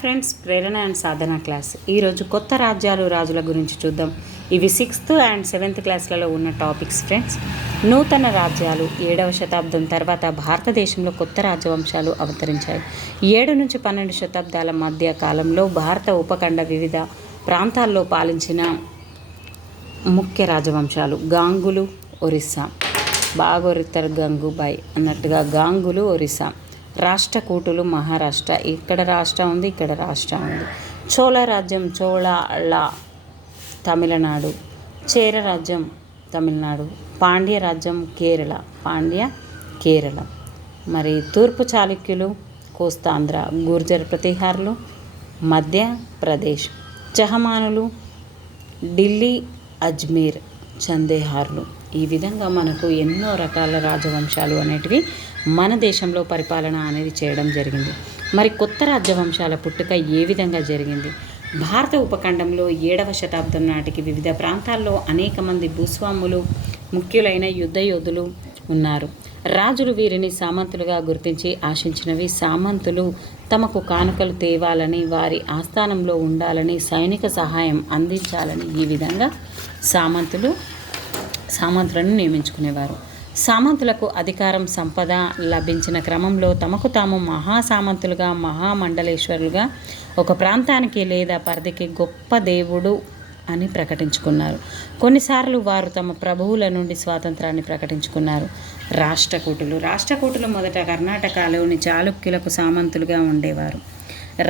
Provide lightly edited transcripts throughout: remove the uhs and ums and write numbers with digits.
Friends, Prerana and Sadhana class. ఈరోజు కొత్త రాజ్యాలు రాజుల గురించి చూద్దాం. ఇవి 6th and 7th క్లాస్లలో ఉన్న టాపిక్స్ ఫ్రెండ్స్. నూతన రాజ్యాలు 7వ శతాబ్దం తర్వాత భారతదేశంలో కొత్త రాజవంశాలు అవతరించాయి. 7 నుంచి 12 శతాబ్దాల మధ్య కాలంలో భారత ఉపఖండ వివిధ ప్రాంతాల్లో పాలించిన ముఖ్య రాజవంశాలు. గాంగులు ఒరిస్సా, బాగోరితర్ గంగూబాయ్ అన్నట్టుగా గాంగులు ఒరిస్సా. రాష్ట్రకూటులు మహారాష్ట్ర, ఇక్కడ రాష్ట్రం ఉంది, ఇక్కడ రాష్ట్రం ఉంది. చోళ రాజ్యం చోళాళ తమిళనాడు, చేర రాజ్యం తమిళనాడు. పాండ్య రాజ్యం కేరళ, పాండ్య కేరళ. మరి తూర్పు చాళుక్యులు కోస్తాంధ్ర, గుర్జర్ ప్రతిహారులు మధ్యప్రదేశ్. చహమానులు ఢిల్లీ అజ్మీర్ చందేహార్లు. ఈ విధంగా మనకు ఎన్నో రకాల రాజవంశాలు అనేటివి మన దేశంలో పరిపాలన అనేది చేయడం జరిగింది. మరి కొత్త రాజవంశాల పుట్టుక ఏ విధంగా జరిగింది? భారత ఉపఖండంలో 7వ శతాబ్దం నాటికి వివిధ ప్రాంతాల్లో అనేక మంది భూస్వాములు, ముఖ్యులైన యుద్ధ యోధులు ఉన్నారు. రాజులు వీరిని సామంతులుగా గుర్తించి ఆశించినవి. సామంతులు తమకు కానుకలు తేవాలని, వారి ఆస్థానంలో ఉండాలని, సైనిక సహాయం అందించాలని ఈ విధంగా సామంతులను నియమించుకునేవారు. సామంతులకు అధికారం, సంపద లభించిన క్రమంలో తమకు తాము మహాసామంతులుగా, మహామండలేశ్వరులుగా, ఒక ప్రాంతానికి లేదా పరిధికి గొప్ప దేవుడు అని ప్రకటించుకున్నారు. కొన్నిసార్లు వారు తమ ప్రభువుల నుండి స్వాతంత్రాన్ని ప్రకటించుకున్నారు. రాష్ట్రకూటులు మొదట కర్ణాటకలోని చాళుక్యులకు సామంతులుగా ఉండేవారు.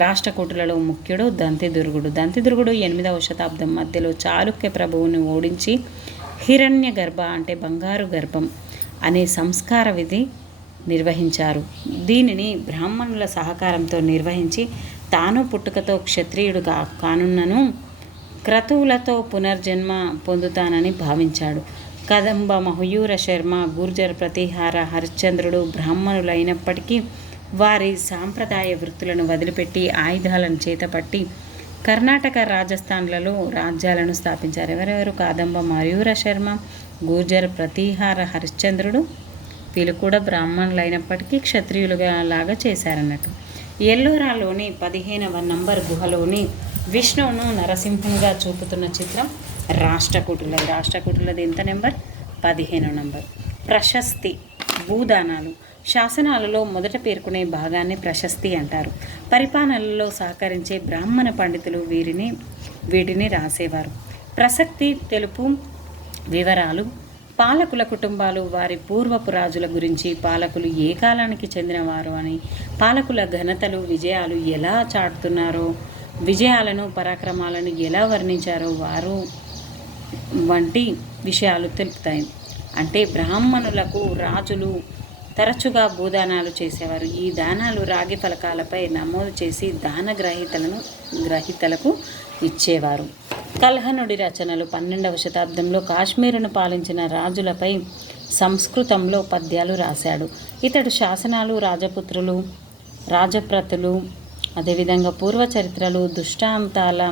రాష్ట్రకూటులలో ముఖ్యుడు దంతిదుర్గుడు. 8వ శతాబ్దం మధ్యలో చాళుక్య ప్రభువుని ఓడించి హిరణ్య గర్భ అంటే బంగారు గర్భం అనే సంస్కార విధి నిర్వహించారు. దీనిని బ్రాహ్మణుల సహకారంతో నిర్వహించి తాను పుట్టుకతో క్షత్రియుడు కానున్నను క్రతువులతో పునర్జన్మ పొందుతానని భావించాడు. కదంబ, మహయూర శర్మ, గుర్జర్ ప్రతిహార, హరిశ్చంద్రుడు బ్రాహ్మణులైనప్పటికీ వారి సాంప్రదాయ వృత్తులను వదిలిపెట్టి ఆయుధాలను చేతపట్టి కర్ణాటక, రాజస్థాన్లలో రాజ్యాలను స్థాపించారు. ఎవరెవరు? కాదంబ, మయూర శర్మ, గుర్జర్ ప్రతిహార, హరిశ్చంద్రుడు. వీళ్ళు కూడా బ్రాహ్మణులైనప్పటికీ క్షత్రియులుగా లాగా చేశారన్నట్టు. ఎల్లోరాలోని 15వ నంబర్ గుహలోని విష్ణువును నరసింహంగా చూపుతున్న చిత్రం రాష్ట్రకూటులది. ఎంత నెంబర్? 15వ నంబర్. ప్రశస్తి, భూదానాలు. శాసనాలలో మొదట పేర్కొనే భాగాన్ని ప్రశస్తి అంటారు. పరిపాలనలో సహకరించే బ్రాహ్మణ పండితులు వీటిని రాసేవారు. ప్రసక్తి, తెలుపు వివరాలు. పాలకుల కుటుంబాలు, వారి పూర్వపు రాజుల గురించి, పాలకులు ఏ కాలానికి చెందినవారు అని, పాలకుల ఘనతలు, విజయాలు ఎలా చాటుతున్నారో, విజయాలను, పరాక్రమాలను ఎలా వర్ణించారో వారు వంటి విషయాలు తెలుపుతాయి. అంటే బ్రాహ్మణులకు రాజులు తరచుగా భూదానాలు చేసేవారు. ఈ దానాలు రాగి ఫలకాలపై నమోదు చేసి దాన గ్రహీతలకు ఇచ్చేవారు. కల్హనుడి రచనలు. 12వ శతాబ్దంలో కాశ్మీరును పాలించిన రాజులపై సంస్కృతంలో పద్యాలు రాశాడు. ఇతడు శాసనాలు, రాజప్రతులు, అదేవిధంగా పూర్వచరిత్రలు, దృష్టాంతాల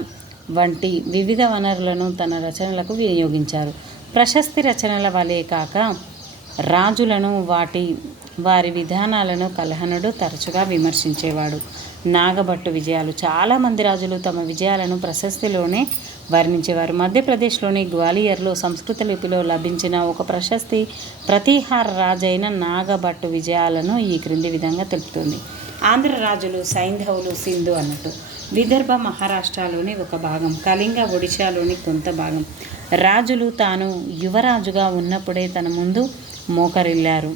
వంటి వివిధ వనరులను తన రచనలకు వినియోగించారు. ప్రశస్తి రచనల వలె కాక రాజులను, వారి విధానాలను కల్హనుడు తరచుగా విమర్శించేవాడు. నాగభట్టు విజయాలు. చాలామంది రాజులు తమ విజయాలను ప్రశస్తిలోనే వర్ణించేవారు. మధ్యప్రదేశ్లోని గ్వాలియర్లో సంస్కృత లిపిలో లభించిన ఒక ప్రశస్తి ప్రతిహార రాజైన నాగభట్టు విజయాలను ఈ క్రింది విధంగా తెలుపుతుంది. ఆంధ్ర రాజులు సైంధవులు, సింధు అన్నట్టు. విదర్భ మహారాష్ట్రలోని ఒక భాగం, కళింగ ఒడిశాలోని కొంత భాగం. రాజులు తాను యువరాజుగా ఉన్నప్పుడే తన ముందు మోకరిల్లారు.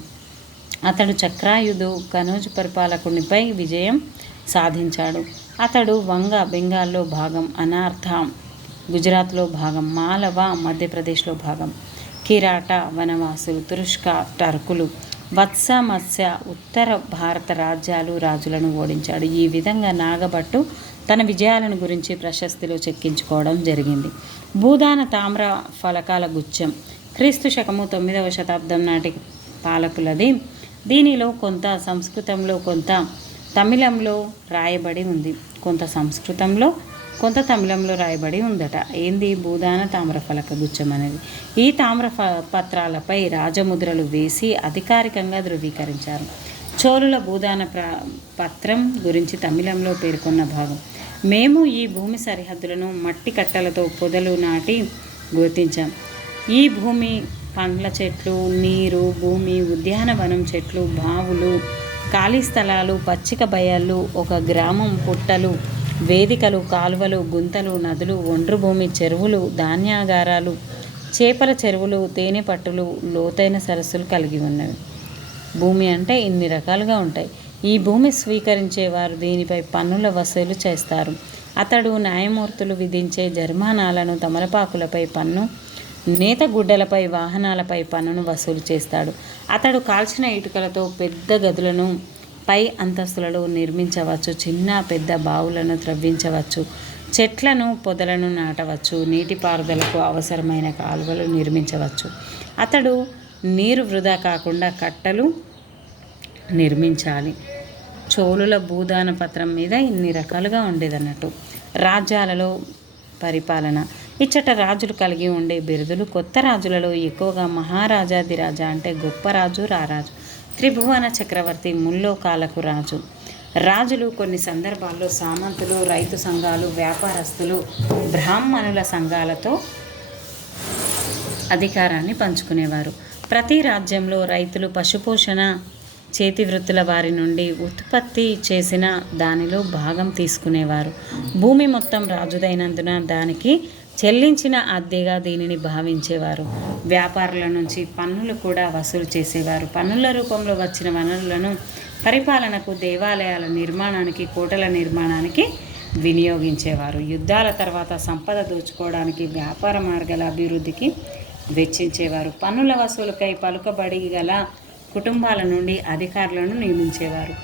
అతడు చక్రాయుధు కనౌజ్ పరిపాలకునిపై విజయం సాధించాడు. అతడు వంగ బెంగాల్లో భాగం, అనార్థ గుజరాత్లో భాగం, మాలవ మధ్యప్రదేశ్లో భాగం, కిరాట వనవాసులు, తురుష్క టర్కులు, వత్స, మత్స్య ఉత్తర భారత రాజ్యాలు రాజులను ఓడించాడు. ఈ విధంగా నాగభట్టు తన విజయాలను గురించి ప్రశస్తిలో చెక్కించుకోవడం జరిగింది. భూదాన తామ్ర ఫలకాల గుచ్ఛం. క్రీస్తు శకము 9వ శతాబ్దం నాటి పాలకులది. దీనిలో కొంత సంస్కృతంలో, కొంత తమిళంలో రాయబడి ఉంది. కొంత సంస్కృతంలో, కొంత తమిళంలో రాయబడి ఉందట. ఏంది? భూదాన తామ్రఫలక గుచ్ఛం అనేది. ఈ తామ్ర పత్రాలపై రాజముద్రలు వేసి అధికారికంగా ధృవీకరించారు. చోళుల భూదాన పత్రం గురించి తమిళంలో పేర్కొన్న భాగం. మేము ఈ భూమి సరిహద్దులను మట్టి కట్టలతో పొదలు నాటి గుర్తించాం. ఈ భూమి పండ్ల చెట్లు, నీరు, భూమి, ఉద్యానవనం, చెట్లు, బావులు, ఖాళీ స్థలాలు, పచ్చిక బయళ్ళు, ఒక గ్రామం, పుట్టలు, వేదికలు, కాలువలు, గుంతలు, నదులు, ఒండ్రు భూమి, చెరువులు, ధాన్యాగారాలు, చేపల చెరువులు, తేనె పట్టులు, లోతైన సరస్సులు కలిగి ఉన్నవి. భూమి అంటే ఇన్ని రకాలుగా ఉంటాయి. ఈ భూమి స్వీకరించేవారు దీనిపై పన్నుల వసూలు చేస్తారు. అతడు న్యాయమూర్తులు విధించే జరిమానాలను, తమలపాకులపై పన్ను, నేత గుడ్డలపై, వాహనాలపై పన్నును వసూలు చేస్తాడు. అతడు కాల్చిన ఇటుకలతో పెద్ద గదులను పై అంతస్తులలో నిర్మించవచ్చు, చిన్న పెద్ద బావులను త్రవ్వించవచ్చు, చెట్లను, పొదలను నాటవచ్చు, నీటిపారుదలకు అవసరమైన కాలువలు నిర్మించవచ్చు. అతడు నీరు వృధా కాకుండా కట్టలు నిర్మించాలి. చోళుల భూదాన పత్రం మీద ఇన్ని రకాలుగా ఉండేదన్నట్టు. రాజ్యాలలో పరిపాలన. ఇచ్చట రాజులు కలిగి ఉండే బిరుదులు. కొత్త రాజులలో ఎక్కువగా మహారాజాదిరాజా అంటే గొప్ప రాజు, రారాజు, త్రిభువన చక్రవర్తి, ముల్లోకాలకు రాజు. రాజులు కొన్ని సందర్భాల్లో సామంతులు, రైతు సంఘాలు, వ్యాపారస్తులు, బ్రాహ్మణుల సంఘాలతో అధికారాన్ని పంచుకునేవారు. ప్రతి రాజ్యంలో రైతులు పశుపోషణ, చేతి వృత్తుల వారి నుండి ఉత్పత్తి చేసిన దానిలో భాగం తీసుకునేవారు. భూమి మొత్తం రాజుదైనందున దానికి చెల్లించిన అద్దెగా దీనిని భావించేవారు. వ్యాపారుల నుంచి పన్నులు కూడా వసూలు చేసేవారు. పన్నుల రూపంలో వచ్చిన వనరులను పరిపాలనకు, దేవాలయాల నిర్మాణానికి, కోటల నిర్మాణానికి వినియోగించేవారు. యుద్ధాల తర్వాత సంపద దోచుకోవడానికి, వ్యాపార మార్గాల అభివృద్ధికి వెచ్చించేవారు. పన్నుల వసూలుకై పలుకబడి గల కుటుంబాల నుండి అధికారులను నియమించేవారు.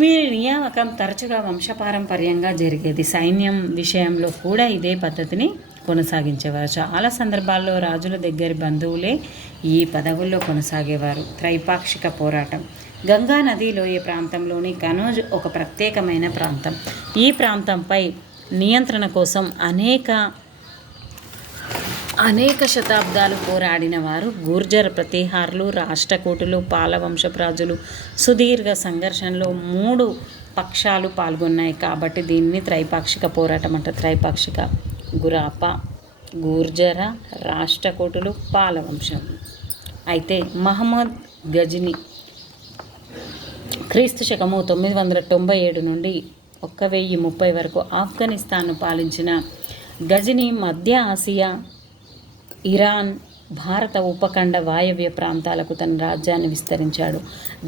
వీరి నియామకం తరచుగా వంశపారంపర్యంగా జరిగేది. సైన్యం విషయంలో కూడా ఇదే పద్ధతిని కొనసాగించేవారు. చాలా సందర్భాల్లో రాజుల దగ్గరి బంధువులే ఈ పదవుల్లో కొనసాగేవారు. త్రైపాక్షిక పోరాటం. గంగా నది లోయ ప్రాంతంలోని కనౌజ్ ఒక ప్రత్యేకమైన ప్రాంతం. ఈ ప్రాంతంపై నియంత్రణ కోసం అనేక శతాబ్దాలు పోరాడిన వారు గుర్జర్ ప్రతిహారులు, రాష్ట్రకూటులు, పాలవంశపు రాజులు. సుదీర్ఘ సంఘర్షణలో 3 పక్షాలు పాల్గొన్నాయి కాబట్టి దీనిని త్రైపాక్షిక పోరాటం అంటారు. త్రైపాక్షిక: గురాప, గుర్జర, రాష్ట్రకూటులు, పాలవంశం. అయితే మహమ్మద్ గజనీ క్రీస్తు శకము 997 నుండి 1030 వరకు ఆఫ్ఘనిస్తాన్ను పాలించిన గజనీ మధ్య ఆసియా, ఇరాన్, భారత ఉపఖండ వాయవ్య ప్రాంతాలకు తన రాజ్యాన్ని విస్తరించాడు.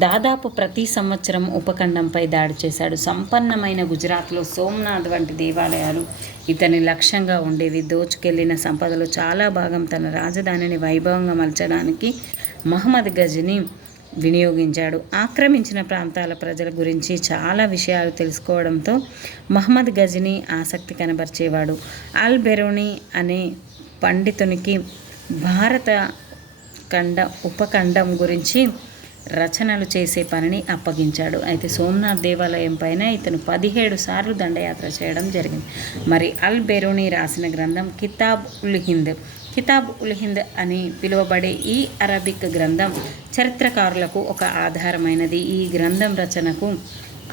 దాదాపు ప్రతి సంవత్సరం ఉపఖండంపై దాడి చేశాడు. సంపన్నమైన గుజరాత్లో సోమనాథ్ వంటి దేవాలయాలు ఇతని లక్ష్యంగా ఉండేవి. దోచుకెళ్లిన సంపదలో చాలా భాగం తన రాజధానిని వైభవంగా మలచడానికి మహమ్మద్ గజనీ వినియోగించాడు. ఆక్రమించిన ప్రాంతాల ప్రజల గురించి చాలా విషయాలు తెలుసుకోవడంతో మహమ్మద్ గజనీ ఆసక్తి కనబరిచేవాడు. అల్ బెరూని అనే పండితునికి భారత ఉపఖండం గురించి రచనలు చేసే పనిని అప్పగించాడు. అయితే సోమనాథ్ దేవాలయం పైన ఇతను 17 సార్లు దండయాత్ర చేయడం జరిగింది. మరి అల్ బెరూని రాసిన గ్రంథం కితాబ్ ఉల్ హింద్. కితాబ్ ఉల్ హింద్ అని పిలువబడే ఈ అరబిక్ గ్రంథం చరిత్రకారులకు ఒక ఆధారమైనది. ఈ గ్రంథం రచనకు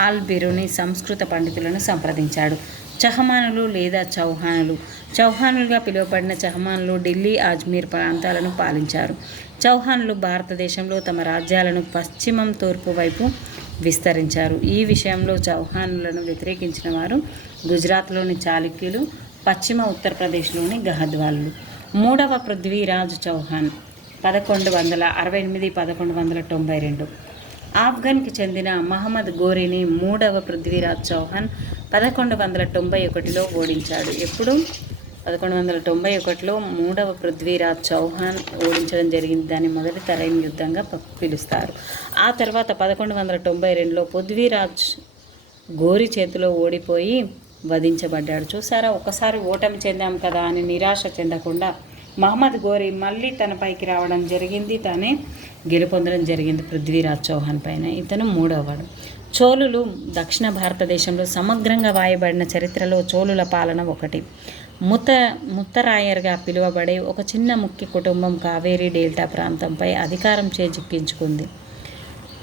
అల్ బెరూని సంస్కృత పండితులను సంప్రదించాడు. చహమానులు లేదా చౌహానులుగా పిలువబడిన చహమానులు ఢిల్లీ, అజ్మీర్ ప్రాంతాలను పాలించారు. చౌహానులు భారతదేశంలో తమ రాజ్యాలను పశ్చిమం, తూర్పు వైపు విస్తరించారు. ఈ విషయంలో చౌహానులను వ్యతిరేకించిన వారు గుజరాత్లోని చాళుక్యులు, పశ్చిమ ఉత్తరప్రదేశ్లోని గహద్వాలులు. 3వ పృథ్వీరాజ్ చౌహాన్ 1168-1192. ఆఫ్ఘన్కి చెందిన మహమ్మద్ గోరీని 3వ పృథ్వీరాజ్ చౌహాన్ 1191లో ఓడించాడు. ఎప్పుడు 1191లో 3వ పృథ్వీరాజ్ చౌహాన్ ఓడించడం జరిగింది. దాన్ని మొదటి తరైన యుద్ధంగా పిలుస్తారు. ఆ తర్వాత 1192లో పృథ్వీరాజ్ గోరి చేతిలో ఓడిపోయి వధించబడ్డాడు. చూసారా, ఒకసారి ఓటమి చెందాం కదా అని నిరాశ చెందకుండా మహమ్మద్ గోరీ మళ్ళీ తన పైకి రావడం జరిగింది. తానే గెలుపొందడం జరిగింది పృథ్వీరాజ్ చౌహాన్ పైన. ఇతను 3వవాడు. చోళులు దక్షిణ భారతదేశంలో సమగ్రంగా వాయబడిన చరిత్రలో చోళుల పాలన ఒకటి. ముత్తరాయర్గా పిలువబడే ఒక చిన్న ముఖ్య కుటుంబం కావేరీ డెల్టా ప్రాంతంపై అధికారం చేజిక్కించుకుంది.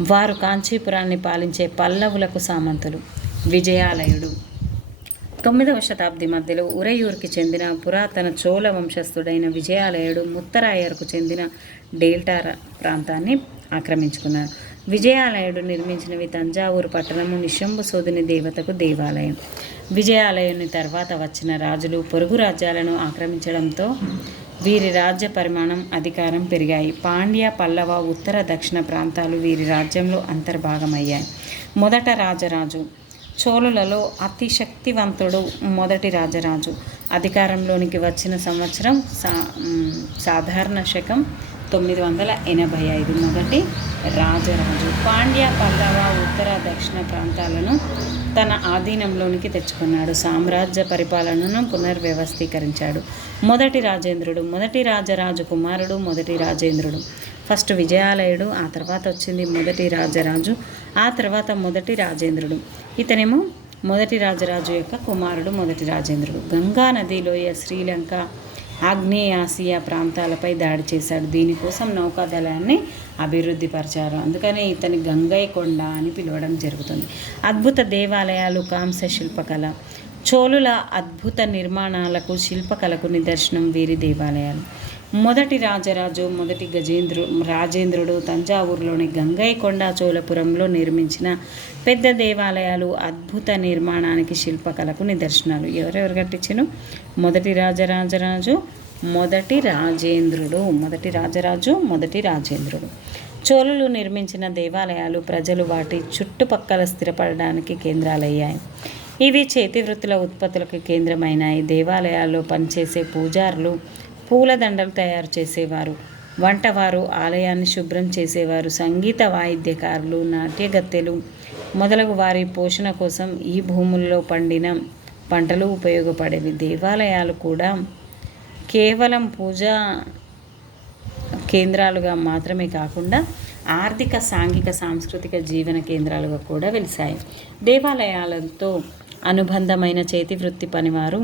వారు కాంచీపురాన్ని పాలించే పల్లవులకు సామంతులు. విజయాలయుడు 9వ శతాబ్ది మధ్యలో ఉరయూరుకి చెందిన పురాతన చోళ వంశస్థుడైన విజయాలయుడు ముత్తరాయర్కు చెందిన డెల్టా ప్రాంతాన్ని ఆక్రమించుకున్నారు. విజయాలయుడు నిర్మించినవి తంజావూరు పట్టణము, నిశంభుసోదుని దేవతకు దేవాలయం. విజయాలయుని తర్వాత వచ్చిన రాజులు పొరుగు రాజ్యాలను ఆక్రమించడంతో వీరి రాజ్య పరిమాణం, అధికారం పెరిగాయి. పాండ్య, పల్లవ, ఉత్తర, దక్షిణ ప్రాంతాలు వీరి రాజ్యంలో అంతర్భాగమయ్యాయి. మొదట రాజరాజు. చోళులలో అతి శక్తివంతుడు మొదటి రాజరాజు. అధికారంలోనికి వచ్చిన సంవత్సరం సాధారణ శకం 985. మొదటి రాజరాజు పాండ్య, పల్లవ, ఉత్తర, దక్షిణ ప్రాంతాలను తన ఆధీనంలోనికి తెచ్చుకున్నాడు. సామ్రాజ్య పరిపాలనను పునర్వ్యవస్థీకరించాడు. మొదటి రాజేంద్రుడు. మొదటి రాజరాజు కుమారుడు మొదటి రాజేంద్రుడు. ఫస్ట్ విజయాలయుడు, ఆ తర్వాత వచ్చింది మొదటి రాజరాజు, ఆ తర్వాత మొదటి రాజేంద్రుడు. ఇతనేమో మొదటి రాజరాజు యొక్క కుమారుడు మొదటి రాజేంద్రుడు. గంగా నది లోయ, శ్రీలంక, ఆగ్నేయాసియా ప్రాంతాలపై దాడి చేశాడు. దీనికోసం నౌకాదళాన్ని అభివృద్ధి పరిచారు. అందుకనే ఇతని గంగైకొండ అని పిలవడం జరుగుతుంది. అద్భుత దేవాలయాలు, కాంస్య శిల్పకళ. చోళుల అద్భుత నిర్మాణాలకు, శిల్పకళకు నిదర్శనం వీరి దేవాలయాలు. మొదటి రాజరాజు మొదటి రాజేంద్రుడు తంజావూరులోని గంగైకొండ, చోళపురంలో నిర్మించిన పెద్ద దేవాలయాలు అద్భుత నిర్మాణానికి, శిల్పకళకు నిదర్శనాలు. ఎవరెవరు కట్టించారు? మొదటి రాజరాజు మొదటి రాజేంద్రుడు. మొదటి రాజరాజు మొదటి రాజేంద్రుడు. చోళులు నిర్మించిన దేవాలయాలు ప్రజలు వాటి చుట్టుపక్కల స్థిరపడడానికి కేంద్రాలయ్యాయి. ఇవి చేతి వృత్తుల ఉత్పత్తులకు కేంద్రమైనాయి. దేవాలయాల్లో పనిచేసే పూజారులు పూలదండలు తయారు చేసేవారు, వంటవారు ఆలయాన్ని శుభ్రం చేసేవారు, సంగీత వాయిద్యకారులు, నాట్యగత్తెలు మొదలగు వారి పోషణ కోసం ఈ భూముల్లో పండిన పంటలు ఉపయోగపడేవి. దేవాలయాలు కూడా కేవలం పూజా కేంద్రాలుగా మాత్రమే కాకుండా ఆర్థిక, సాంఘిక, సాంస్కృతిక జీవన కేంద్రాలుగా కూడా వెలిశాయి. దేవాలయాలతో అనుబంధమైన చేతి వృత్తి పనివారు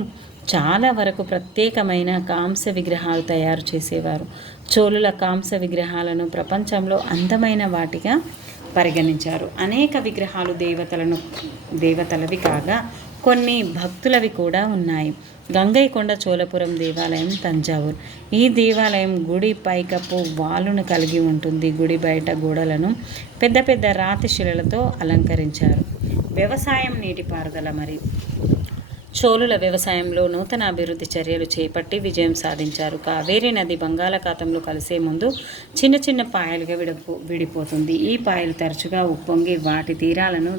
చాలా వరకు ప్రత్యేకమైన కాంస్య విగ్రహాలు తయారు చేసేవారు. చోళుల కాంస్య విగ్రహాలను ప్రపంచంలో అందమైన వాటిగా పరిగణించారు. అనేక విగ్రహాలు దేవతలవి కాగా కొన్ని భక్తులవి కూడా ఉన్నాయి. గంగైకొండ చోళపురం దేవాలయం, తంజావూరు. ఈ దేవాలయం గుడి పైకప్పు వాలును కలిగి ఉంటుంది. గుడి బయట గోడలను పెద్ద పెద్ద రాతి శిలలతో అలంకరించారు. వ్యవసాయం, నీటిపారుదల. మరి చోళుల వ్యవసాయంలో నూతన అభివృద్ధి చర్యలు చేపట్టి విజయం సాధించారు. కావేరీ నది బంగాళాఖాతంలో కలిసే ముందు చిన్న చిన్న పాయలుగా విడిపోతుంది. ఈ పాయలు తరచుగా ఉప్పొంగి వాటి తీరాలను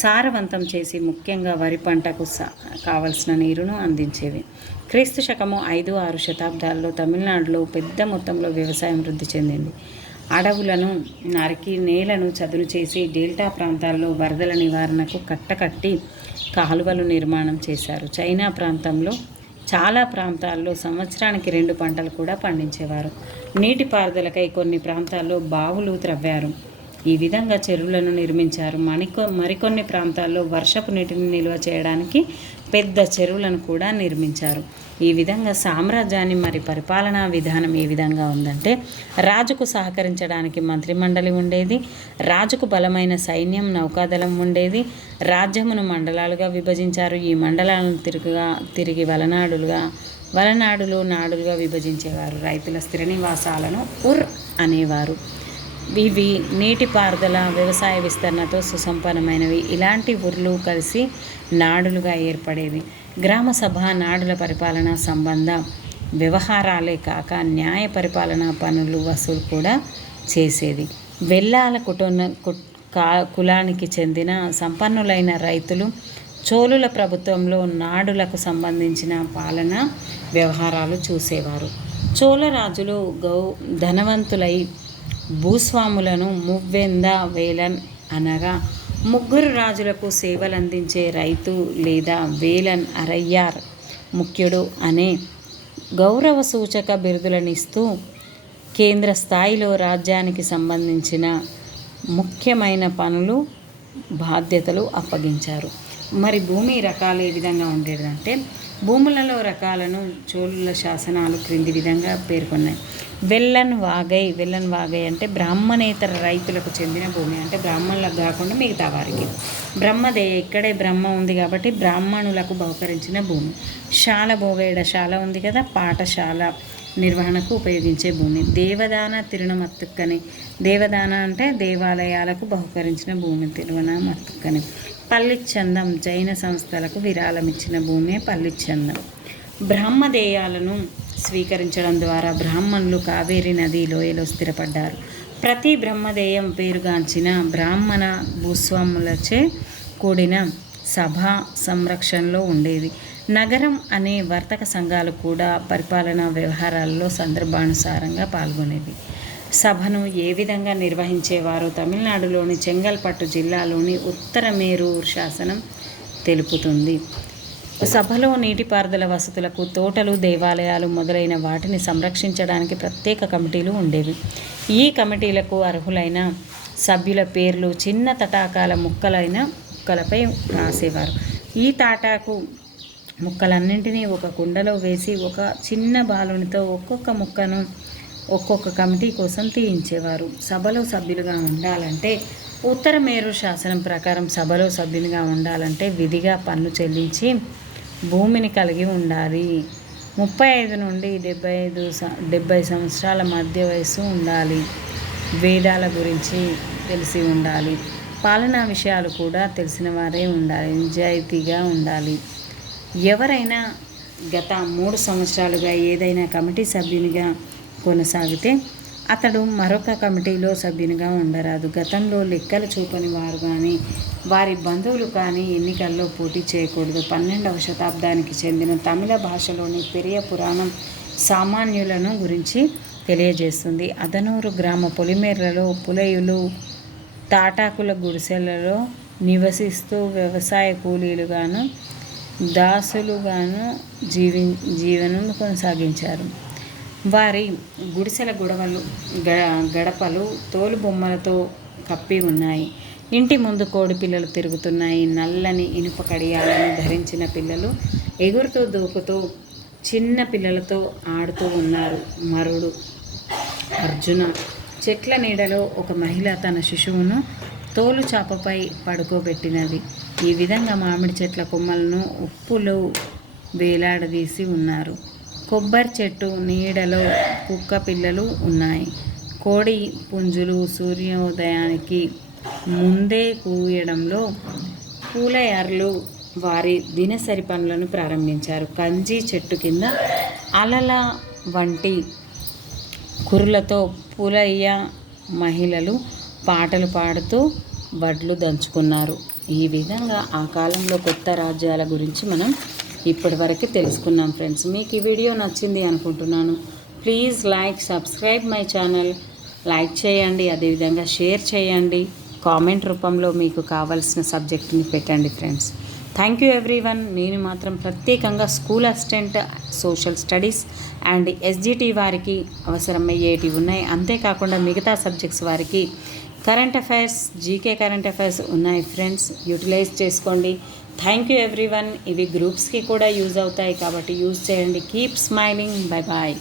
సారవంతం చేసి ముఖ్యంగా వరి పంటకు కావలసిన నీరును అందించేవి. క్రీస్తు శకము 5-6 శతాబ్దాల్లో తమిళనాడులో పెద్ద మొత్తంలో వ్యవసాయం వృద్ధి చెందింది. అడవులను నరికి నేలను చదును చేసి డెల్టా ప్రాంతాల్లో వరదల నివారణకు కట్టకట్టి కాలువలు నిర్మాణం చేశారు. చైనా ప్రాంతంలో చాలా ప్రాంతాల్లో సంవత్సరానికి 2 పంటలు కూడా పండించేవారు. నీటిపారుదలకై కొన్ని ప్రాంతాల్లో బావులు త్రవ్వారు. ఈ విధంగా చెరువులను నిర్మించారు. మరికొన్ని ప్రాంతాల్లో వర్షపు నీటిని నిల్వ చేయడానికి పెద్ద చెరువులను కూడా నిర్మించారు. ఈ విధంగా సామ్రాజ్యాన్ని మరి పరిపాలనా విధానం ఏ విధంగా ఉందంటే, రాజుకు సహకరించడానికి మంత్రిమండలి ఉండేది, రాజుకు బలమైన సైన్యం, నౌకాదళం ఉండేది. రాజ్యమును మండలాలుగా విభజించారు. ఈ మండలాలను తిరిగి వలనాడులు నాడులుగా విభజించేవారు. రైతుల స్థిర నివాసాలను ఉర్ అనేవారు. ఇవి నీటిపారుదల, వ్యవసాయ విస్తరణతో సుసంపన్నమైనవి. ఇలాంటి ఊర్లు కలిసి నాడులుగా ఏర్పడేవి. గ్రామ సభ నాడుల పరిపాలన సంబంధ వ్యవహారాలే కాక న్యాయ పరిపాలన పనులు వసూలు కూడా చేసేది. వెల్లాల కులానికి చెందిన సంపన్నులైన రైతులు చోళుల ప్రభుత్వంలో నాడులకు సంబంధించిన పాలన వ్యవహారాలు చూసేవారు. చోళ రాజులు ధనవంతులై భూస్వాములను మువ్వెంద వేలన్ అనగా ముగ్గురు రాజులకు సేవలందించే రైతు లేదా వేలన్ అరయ్యార్ ముఖ్యుడు అనే గౌరవ సూచక బిరుదులనిస్తూ కేంద్ర స్థాయిలో రాజ్యానికి సంబంధించిన ముఖ్యమైన పనులు, బాధ్యతలు అప్పగించారు. మరి భూమి రకాలు ఏ విధంగా ఉండేదంటే, భూములలో రకాలను చోళుల శాసనాలు క్రింది విధంగా పేర్కొన్నాయి. వెల్లన్ వాగై అంటే బ్రాహ్మణేతర రైతులకు చెందిన భూమి, అంటే బ్రాహ్మణులకు కాకుండా మిగతా వారికి. బ్రహ్మదేయ, ఇక్కడే బ్రహ్మ ఉంది కాబట్టి బ్రాహ్మణులకు బహుకరించిన భూమి. శాల శాల ఉంది కదా, పాఠశాల నిర్వహణకు ఉపయోగించే భూమి. దేవదాన తిరుణమత్తుక్కని, దేవదాన అంటే దేవాలయాలకు బహుకరించిన భూమి, తిరువనమత్తుక్కని. పల్లిచ్చందం, జైన సంస్థలకు విరాళమిచ్చిన భూమే పల్లిచ్చందం. బ్రహ్మదేయాలను స్వీకరించడం ద్వారా బ్రాహ్మణులు కావేరీ నది లోయలో స్థిరపడ్డారు. ప్రతి బ్రహ్మదేయం పేరుగాంచిన బ్రాహ్మణ భూస్వాములచే కూడిన సభా సంరక్షణలో ఉండేది. నగరం అనే వర్తక సంఘాలు కూడా పరిపాలనా వ్యవహారాల్లో సందర్భానుసారంగా పాల్గొనేవి. సభను ఏ విధంగా నిర్వహించేవారో తమిళనాడులోని చెంగల్పట్టు జిల్లాలోని ఉత్తరమేరూర్ శాసనం తెలుపుతుంది. సభలో నీటిపారుదల వసతులకు తోటలు, దేవాలయాలు మొదలైన వాటిని సంరక్షించడానికి ప్రత్యేక కమిటీలు ఉండేవి. ఈ కమిటీలకు అర్హులైన సభ్యుల పేర్లు చిన్న తటాకాల ముక్కలపై రాసేవారు. ఈ తాటాకు ముక్కలన్నింటినీ ఒక కుండలో వేసి ఒక చిన్న బాలునితో ఒక్కొక్క ముక్కను ఒక్కొక్క కమిటీ కోసం తీయించేవారు. సభలో సభ్యులుగా ఉండాలంటే, ఉత్తరమేరు శాసనం ప్రకారం సభలో సభ్యునిగా ఉండాలంటే విధిగా పన్ను చెల్లించి భూమిని కలిగి ఉండాలి. 35 నుండి 70 సంవత్సరాల మధ్య వయసు ఉండాలి. వేదాల గురించి తెలిసి ఉండాలి. పాలనా విషయాలు కూడా తెలిసిన వారే ఉండాలి. నిజాయితీగా ఉండాలి. ఎవరైనా గత 3 సంవత్సరాలుగా ఏదైనా కమిటీ సభ్యునిగా కొనసాగితే అతడు మరొక కమిటీలో సభ్యునిగా ఉండరాదు. గతంలో లెక్కలు చూపని వారు కానీ వారి బంధువులు కానీ ఎన్నికల్లో పోటీ చేయకూడదు. 12వ శతాబ్దానికి చెందిన తమిళ భాషలోని పెరియ పురాణం సామాన్యులను గురించి తెలియజేస్తుంది. అదనూరు గ్రామ పొలిమేర్లలో పులయులు తాటాకుల గుడిసెలలో నివసిస్తూ వ్యవసాయ కూలీలుగాను దాసులుగాను జీవనం కొనసాగించారు. వారి గుడిసెల గడపలు తోలుబొమ్మలతో కప్పి ఉన్నాయి. ఇంటి ముందు కోడి పిల్లలు తిరుగుతున్నాయి. నల్లని ఇనుప కడియాలను ధరించిన పిల్లలు ఎగురుతూ దూకుతూ చిన్న పిల్లలతో ఆడుతూ ఉన్నారు. మరుడు అర్జున. చెట్ల నీడలో ఒక మహిళ తన శిశువును తోలు చాపపై పడుకోబెట్టినది. ఈ విధంగా మామిడి చెట్ల కొమ్మలను ఉప్పులో వేలాడదీసి ఉన్నారు. కొబ్బరి చెట్టు నీడలో కుక్క పిల్లలు ఉన్నాయి. కోడి పుంజులు సూర్యోదయానికి ముందే కూయడంలో పూలయార్లు వారి దినసరి పనులను ప్రారంభించారు. కంజి చెట్టు కింద అలల వంటి కురులతో పూలయ్య మహిళలు పాటలు పాడుతూ వడ్లు దంచుకున్నారు. ఈ విధంగా ఆ కాలంలో కొత్త రాజ్యాల గురించి మనం ఇప్పటివరకు తెలుసుకున్నాం ఫ్రెండ్స్. మీకు ఈ వీడియో నచ్చింది అనుకుంటున్నాను. Please subscribe my channel. Like చేయండి, అదేవిధంగా షేర్ చేయండి. కామెంట్ రూపంలో మీకు కావాల్సిన సబ్జెక్ట్ని పెట్టండి ఫ్రెండ్స్. Thank you everyone. నేను మాత్రం ప్రత్యేకంగా school assistant, social studies and SGT వారికి అవసరమయ్యేటివి ఉన్నాయి. అంతేకాకుండా మిగతా సబ్జెక్ట్స్ వారికి current affairs, GK current affairs ఉన్నాయి ఫ్రెండ్స్. యూటిలైజ్ చేసుకోండి. Thank you everyone. ఇవి గ్రూప్స్కి కూడా యూజ్ అవుతాయి కాబట్టి యూజ్ చేయండి. Keep smiling. Bye bye.